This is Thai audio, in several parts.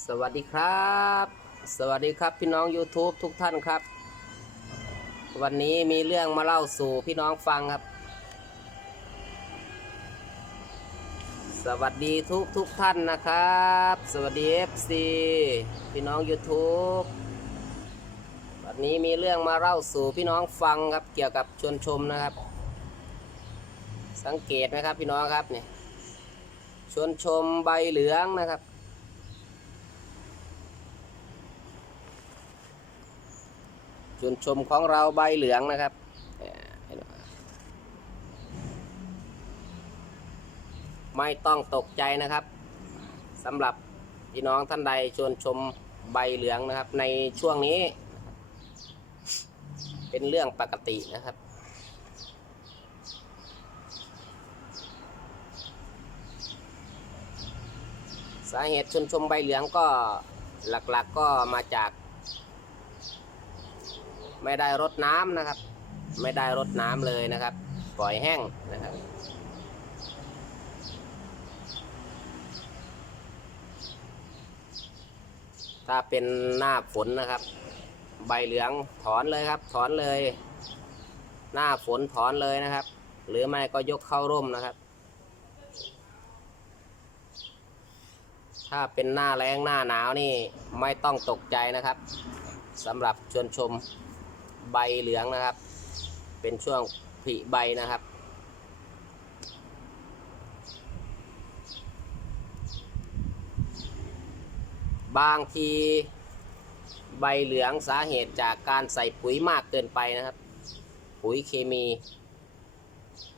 สวัสดีครับ สวัสดีครับพี่น้อง YouTube ทุกท่านครับ วันนี้มีเรื่องมาเล่าสู่พี่น้องฟังครับ สวัสดีทุกทุกท่านนะครับ สวัสดี FC พี่น้อง YouTube วันนี้มีเรื่องมาเล่าสู่พี่น้องฟังครับ เกี่ยวกับชวนชมนะครับ สังเกตไหมครับพี่น้องครับเนี่ยชวนชมใบเหลืองนะครับ ชวนชมของเราใบเหลืองนะครับไมไม่ต้องตกใจนะครับสำหรับพี่น้องท่านใดชวนชมใบเหลืองนะครับ ในช่วงนี้ เป็นเรื่องปกตินะครับ สาเหตุชวนชมใบเหลืองก็หลักๆก็มาจาก ไม่ได้รดน้ำนะครับ ไม่ได้รดน้ำเลยนะครับ ปล่อยแห้งนะครับถ้าเป็นหน้าฝนนะครับ ใบเหลืองถอนเลยครับ ถอนเลย หน้าฝนถอนเลยนะครับ หรือไม่ก็ยกเข้าร่มนะครับ ถ้าเป็นหน้าแรงหน้าหนาวนี่ไม่ต้องตกใจนะครับสำหรับชวนชม ใบเหลืองนะครับ เป็นช่วงผลิใบนะครับ บางทีใบเหลืองสาเหตุจากการใส่ปุ๋ยมากเกินไปนะครับ ปุ๋ยเคมี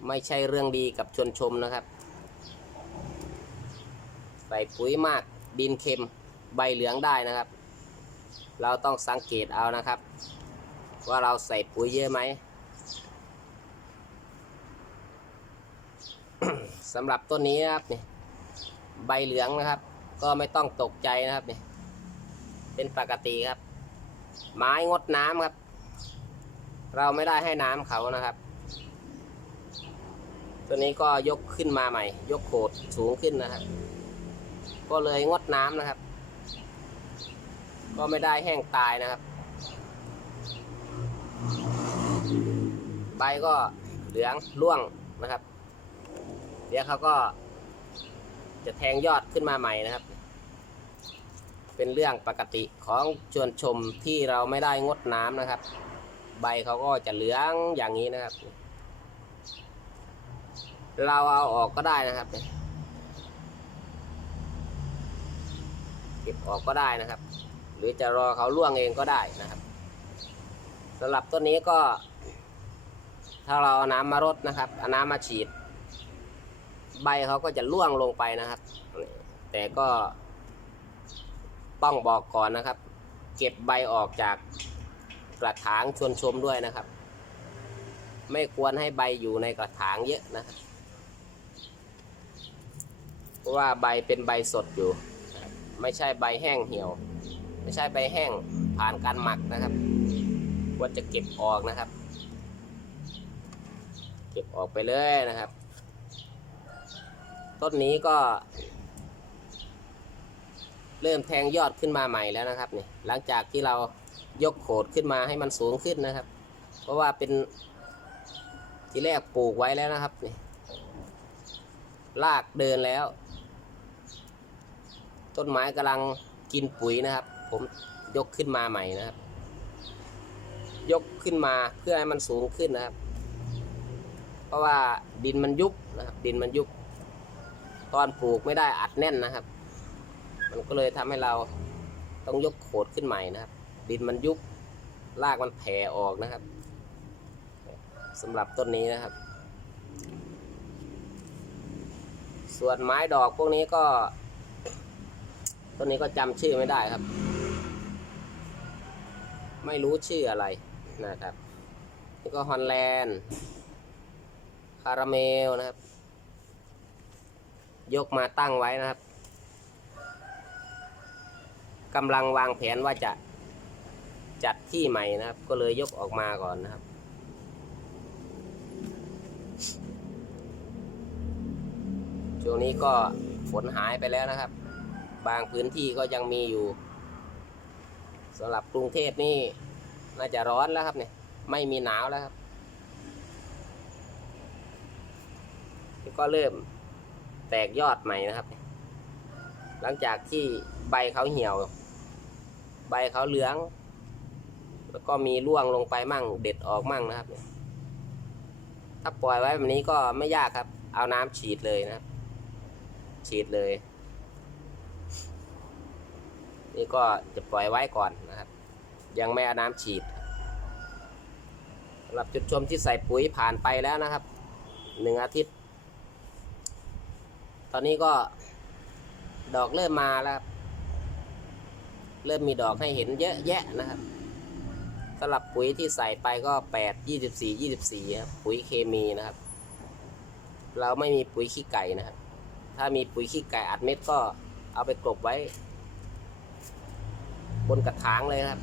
ไม่ใช่เรื่องดีกับชนชมนะครับ ใส่ปุ๋ยมากดินเค็มใบเหลืองได้นะครับ เราต้องสังเกตเอานะครับ ว่าเราใส่ปุ๋ยเยอะไหมสำหรับต้นนี้นะครับนี่ใบเหลืองนะครับ ก็ไม่ต้องตกใจนะครับนี่เป็นปกติครับ ไม้งดน้ำครับ เราไม่ได้ให้น้ำเขานะครับตัวนี้ก็ยกขึ้นมาใหม่ ยกโขดสูงขึ้นนะครับ ก็เลยงดน้ำนะครับ ก็ไม่ได้แห้งตายนะครับ ใบก็เหลืองร่วงนะครับ เดี๋ยวเขาก็จะแทงยอดขึ้นมาใหม่นะครับ เป็นเรื่องปกติของชวนชมที่เราไม่ได้งดน้ำนะครับ ใบเขาก็จะเหลืองอย่างนี้นะครับ เราเอาออกก็ได้นะครับเก็บออกก็ได้นะครับ หรือจะรอเขาล่วงเองก็ได้นะครับสำหรับต้นนี้ก็ ถ้าเราเอาน้ำมารดนะครับเอาน้ำมาฉีด ใบเขาก็จะร่วงลงไปนะครับ แต่ก็ต้องบอกก่อนนะครับ เก็บใบออกจากกระถางชวนชมด้วยนะครับ ไม่ควรให้ใบอยู่ในกระถางเยอะนะครับเพราะว่าใบเป็นใบสดอยู่ ไม่ใช่ใบแห้งเหี่ยว ไม่ใช่ใบแห้งผ่านการหมักนะครับควรจะเก็บออกนะครับ เก็บออกไปเลยนะครับ ต้นนี้ก็ เริ่มแทงยอดขึ้นมาใหม่แล้วนะครับนี่หลังจากที่เรายกโขดขึ้นมาให้มันสูงขึ้นนะครับ เพราะว่าเป็นที่แรกปลูกไว้แล้วนะครับนี่ลากเดินแล้ว ต้นไม้กำลังกินปุ๋ยนะครับ ผมยกขึ้นมาใหม่นะครับ ยกขึ้นมาเพื่อให้มันสูงขึ้นนะครับ ราะว่าดินมันยุบนะครับ ดินมันยุบ ตอนปลูกไม่ได้อัดแน่นนะครับ มันก็เลยทำให้เราต้องยกโขดขึ้นใหม่นะครับ ดินมันยุบรากมันแผ่ออกนะครับสำหรับต้นนี้นะครับ ส่วนไม้ดอกพวกนี้ก็ ต้นนี้ก็จำชื่อไม่ได้ครับ ไม่รู้ชื่ออะไรนะครับนี่ก็ฮอนแลนด์ คาราเมลนะครับ ยกมาตั้งไว้นะครับกำลังวางแผนว่าจะจัดที่ใหม่นะครับ ก็เลยยกออกมาก่อนนะครับ ช่วงนี้ก็ฝนหายไปแล้วนะครับ บางพื้นที่ก็ยังมีอยู่สำหรับกรุงเทพนี่น่าจะร้อนแล้วครับเนี่ย ไม่มีหนาวแล้วครับ ก็เริ่มแตกยอดใหม่นะครับ หลังจากที่ใบเขาเหี่ยว ใบเขาเหลือง แล้วก็มีร่วงลงไปมั่งเด็ดออกมั่งนะครับ ถ้าปล่อยไว้แบบนี้ก็ไม่ยากครับ เอาน้ำฉีดเลยนะครับ ฉีดเลย นี่ก็จะปล่อยไว้ก่อนนะครับ ยังไม่เอาน้ำฉีดสำหรับจุดชมที่ใส่ปุ๋ยผ่านไปแล้วนะครับหนึ่งอาทิตย์ ตอนนี้ก็ดอกเริ่มมาแล้วเริ่มมีดอกให้เห็นเยอะแยะนะครับสำหรับปุ๋ยที่ใส่ไปก็แปดยี่สิบสี่ยี่สิบสี่ครับปุ๋ยเคมีนะครับ เราไม่มีปุ๋ยขี้ไก่นะครับ ถ้ามีปุ๋ยขี้ไก่อัดเม็ดก็เอาไปกลบไว้ บนกระถางเลยครับ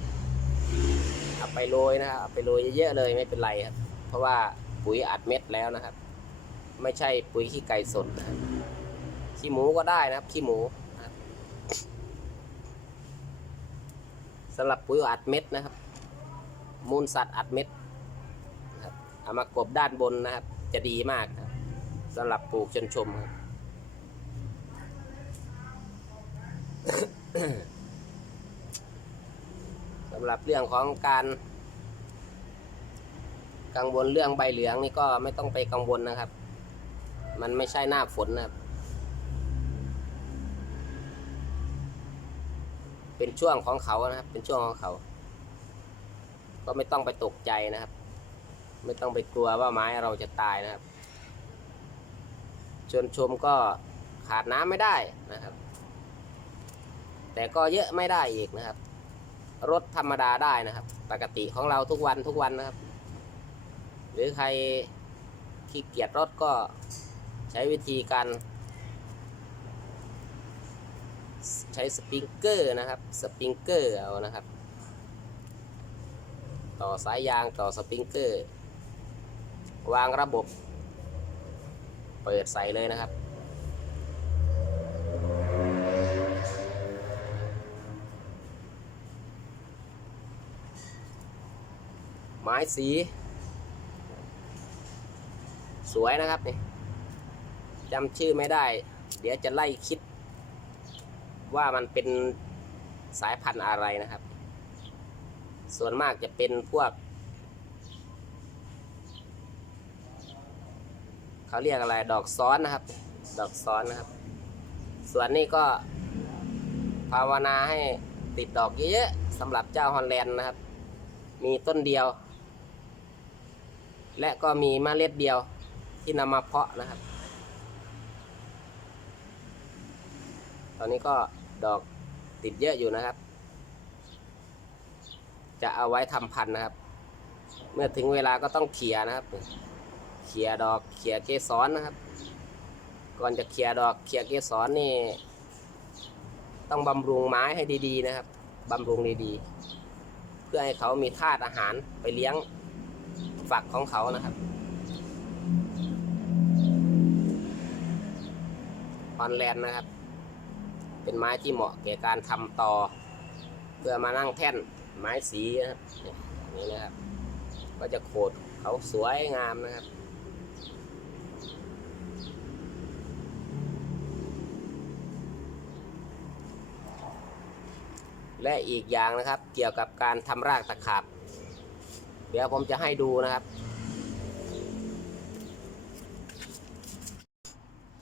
เอาไปโรยนะครับเอาไปโรยเยอะๆเลยไม่เป็นไรครับ เพราะว่าปุ๋ยอัดเม็ดแล้วนะครับ ไม่ใช่ปุ๋ยขี้ไก่สดนะครับ ขี้หมูก็ได้นะครับขี้หมูสำหรับปุ๋ยอัดเม็ดนะครับ มูลสัตว์อัดเม็ดนะครับเอามากบด้านบนนะครับ จะดีมากครับสำหรับปลูกชนชมครับสำหรับเรื่องของการกังวลเรื่องใบเหลืองนี่ก็ไม่ต้องไปกังวลนะครับ มันไม่ใช่หน้าฝนนะครับ เป็นช่วงของเขานะครับ เป็นช่วงของเขา ก็ไม่ต้องไปตกใจนะครับ ไม่ต้องไปกลัวว่าไม้เราจะตายนะครับชวนชมก็ขาดน้ำไม่ได้นะครับ แต่ก็เยอะไม่ได้อีกนะครับ รถธรรมดาได้นะครับ ปกติของเราทุกวันทุกวันนะครับ หรือใครขี้เกียจรถก็ใช้วิธีการ ใช้สปริงเกอร์นะครับ สปริงเกอร์เอานะครับ ต่อสายยางต่อสปริงเกอร์ วางระบบ เปิดใส่เลยนะครับไม้สี สวยนะครับนี่จำชื่อไม่ได้ เดี๋ยวจะไล่คิด ว่ามันเป็นสายพันธุ์อะไรนะครับ ส่วนมากจะเป็นพวก เขาเรียกอะไรดอกซ้อนนะครับ ดอกซ้อนนะครับ ส่วนนี้ก็ภาวนาให้ติดดอกเยอะๆสำหรับเจ้าฮอลแลนด์นะครับ มีต้นเดียว และก็มีเมล็ดเดียวที่นำมาเพาะนะครับ ตอนนี้ก็ ดอกติดเยอะอยู่นะครับ จะเอาไว้ทำพันธุ์นะครับ เมื่อถึงเวลาก็ต้องเขี่ยนะครับ เขี่ยดอกเขี่ยเกสรนะครับ ก่อนจะเขี่ยดอกเขี่ยเกสรนี่ ต้องบำรุงไม้ให้ดีๆนะครับบำรุงดีๆ เพื่อให้เขามีธาตุอาหารไปเลี้ยงฝักของเขานะครับฮอนแลนด์นะครับ เป็นไม้ที่เหมาะแก่การทำต่อ เพื่อมานั่งแท่นไม้สีนะครับนี่นี่นะครับ ก็จะโขดเขาสวยงามนะครับและอีกอย่างนะครับเกี่ยวกับการทำรากตะขาบ เดี๋ยวผมจะให้ดูนะครับ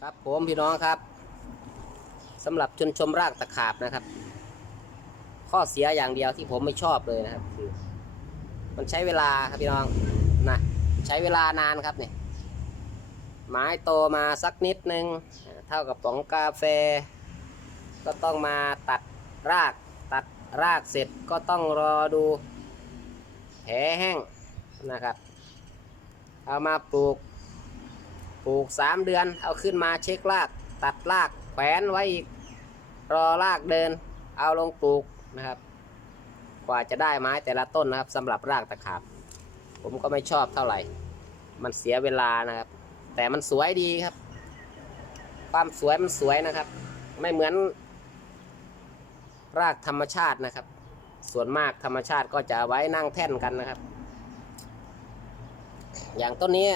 ครับผมพี่น้องครับ สำหรับชนชมรากตะขาบนะครับ ข้อเสียอย่างเดียวที่ผมไม่ชอบเลยนะครับคือมันใช้เวลาครับพี่น้องนะใช้เวลานานครับเนี่ยไม้โตมาสักนิดนึง เท่ากับป๋องกาแฟ ก็ต้องมาตัดรากตัดรากเสร็จก็ต้องรอดูแผลแห้งนะครับ เอามาปลูกปลูกสามเดือนเอาขึ้นมาเช็คราก ตัดราก แขวนไว้อีก รอรากเดิน เอาลงปลูกนะครับ กว่าจะได้ไม้แต่ละต้นนะครับสำหรับรากตะขาบ ผมก็ไม่ชอบเท่าไหร่ มันเสียเวลานะครับ แต่มันสวยดีครับ ความสวยมันสวยนะครับ ไม่เหมือน รากธรรมชาตินะครับ ส่วนมากธรรมชาติก็จะไว้นั่งแท่นกันนะครับ อย่างต้นนี้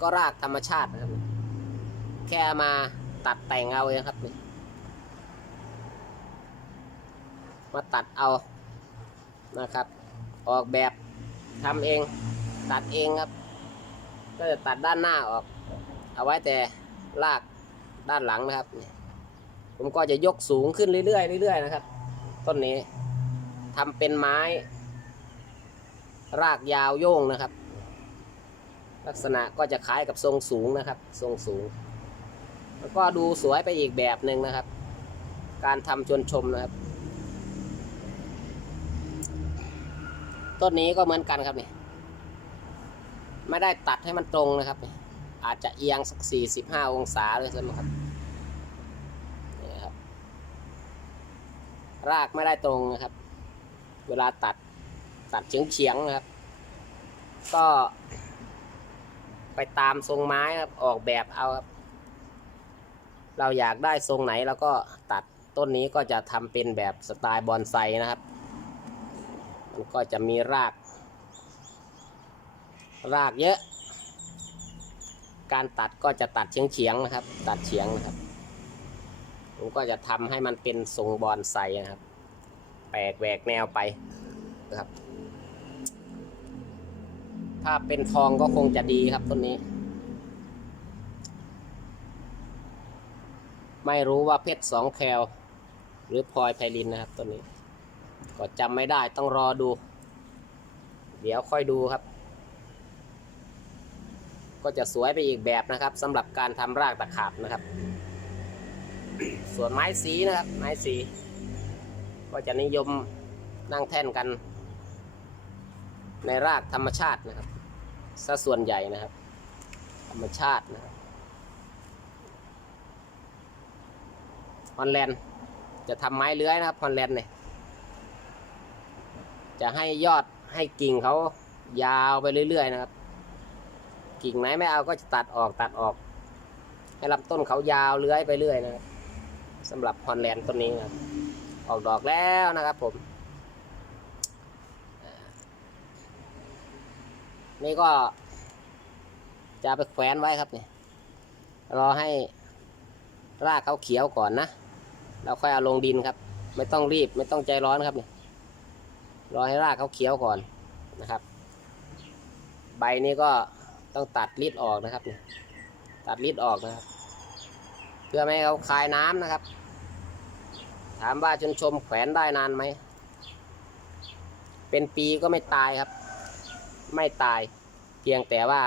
ก็รากธรรมชาตินะครับ แค่มา ตัดแต่งเอาเองครับนี่มาตัดเอานะครับ ออกแบบทำเอง ตัดเองครับ ก็จะตัดด้านหน้าออก เอาไว้แต่รากด้านหลังนะครับ ผมก็จะยกสูงขึ้นเรื่อยๆเรื่อยๆนะครับ ต้นนี้ทำเป็นไม้ รากยาวโย่งนะครับ ลักษณะก็จะคล้ายกับทรงสูงนะครับ ทรงสูง แล้วก็ดูสวยไปอีกแบบหนึ่งนะครับ การทำชวนชมนะครับ ต้นนี้ก็เหมือนกันครับนี่ไม่ได้ตัดให้มันตรงนะครับนี่อาจจะเอียงสักสี่สิบห้าองศาเลยใช่ไหมครับนี่ครับ รากไม่ได้ตรงนะครับ เวลาตัดตัดเฉียงเฉียงๆนะครับ ก็ไปตามทรงไม้ครับ ออกแบบเอาครับ เราอยากได้ทรงไหนเราก็ตัดต้นนี้ก็จะทำเป็นแบบสไตล์บอนไซนะครับ มันก็จะมีราก รากเยอะ การตัดก็จะตัดเฉียงเฉียงๆนะครับ ตัดเฉียงนะครับผมก็จะทำให้มันเป็นทรงบอนไซนะครับ แปลกแหวกแนวไปนะครับ ถ้าเป็นทองก็คงจะดีครับต้นนี้ ไม่รู้ว่าเพชรสองแคลหรือพลอยไพลินนะครับต้นนี้ ก็จำไม่ได้ต้องรอดู เดี๋ยวค่อยดูครับ ก็จะสวยไปอีกแบบนะครับสำหรับการทำรากตะขาบนะครับ ส่วนไม้สีนะครับ ไม้สี ก็จะนิยมนั่งแท่นกัน ในรากธรรมชาตินะครับซะส่วนใหญ่นะครับ ธรรมชาตินะครับ ฮอนแลนด์จะทำไม้เลื้อยนะครับฮอนแลนด์เนี่ยจะให้ยอดให้กิ่งเขายาวไปเรื่อยๆนะครับ กิ่งไหนไม่เอาก็จะตัดออกตัดออก ให้ลำต้นเขายาวเลื้อยไปเรื่อยนะครับสำหรับฮอนแลนด์ต้นนี้นะครับ ออกดอกแล้วนะครับผมนี่ก็จะไปแขวนไว้ครับเนี่ยรอให้รากเขาเขียวก่อนนะ แล้วค่อยเอาลงดินครับ ไม่ต้องรีบไม่ต้องใจร้อนครับเนี่ยรอให้รากเขาเขียวก่อนนะครับ ใบนี้ก็ต้องตัดริดออกนะครับเนี่ยตัดริดออกนะครับ เพื่อไม่ให้เขาคายน้ำนะครับ ถามว่าชนชมแขวนได้นานไหม เป็นปีก็ไม่ตายครับ ไม่ตายเพียงแต่ว่า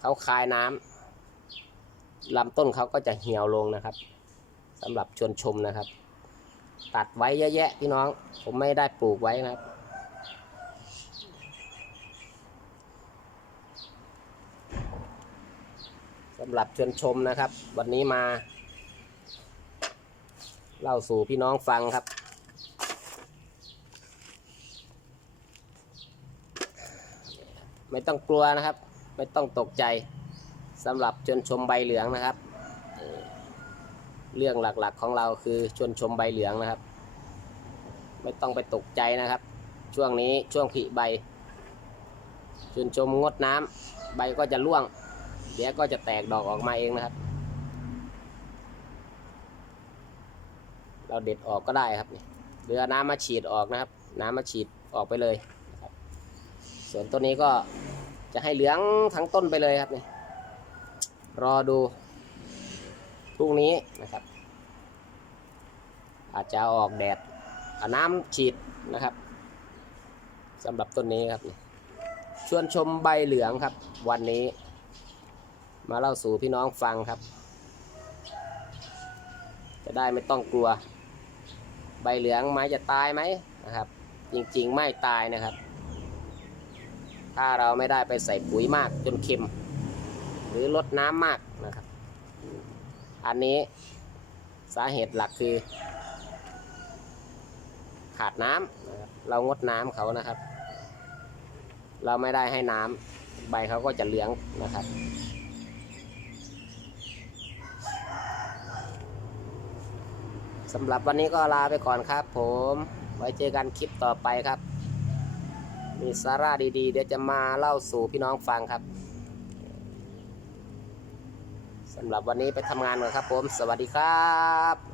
เขาคายน้ำลำต้นเขาก็จะเหี่ยวลงนะครับ สำหรับชวนชมนะครับ ตัดไว้เยอะแยะพี่น้อง ผมไม่ได้ปลูกไว้นะครับ สำหรับชวนชมนะครับ วันนี้มา เล่าสู่พี่น้องฟังครับไม่ต้องกลัวนะครับ ไม่ต้องตกใจสำหรับชวนชมใบเหลืองนะครับ เรื่องหลักๆของเราคือชวนชมใบเหลืองนะครับ ไม่ต้องไปตกใจนะครับ ช่วงนี้ช่วงผลิใบ ชวนชมงดน้ำใบก็จะร่วง เดี๋ยวก็จะแตกดอกออกมาเองนะครับ เราเด็ดออกก็ได้ครับเรือน้ำมาฉีดออกนะครับ น้ำมาฉีดออกไปเลยส่วนต้นนี้ก็จะให้เหลืองทั้งต้นไปเลยครับนี่รอดู พรุ่งนี้นะครับ อาจจะออกแดดเอาน้ำฉีดนะครับสำหรับต้นนี้ครับ ชวนชมใบเหลืองครับ วันนี้ มาเล่าสู่พี่น้องฟังครับ จะได้ไม่ต้องกลัว ใบเหลืองไม้จะตายไหมนะครับ จริงๆไม่ตายนะครับ ถ้าเราไม่ได้ไปใส่ปุ๋ยมากจนเค็ม หรือลดน้ำมากนะครับ อันนี้สาเหตุหลักคือ ขาดน้ำเรางดน้ำเขานะครับ เราไม่ได้ให้น้ำใบเขาก็จะเลี้ยงนะครับสำหรับวันนี้ก็ลาไปก่อนครับผม ไว้เจอกันคลิปต่อไปครับ มีสาระดีๆ เดี๋ยวจะมาเล่าสู่พี่น้องฟังครับ สำหรับวันนี้ไปทำงานก่อนครับผม สวัสดีครับ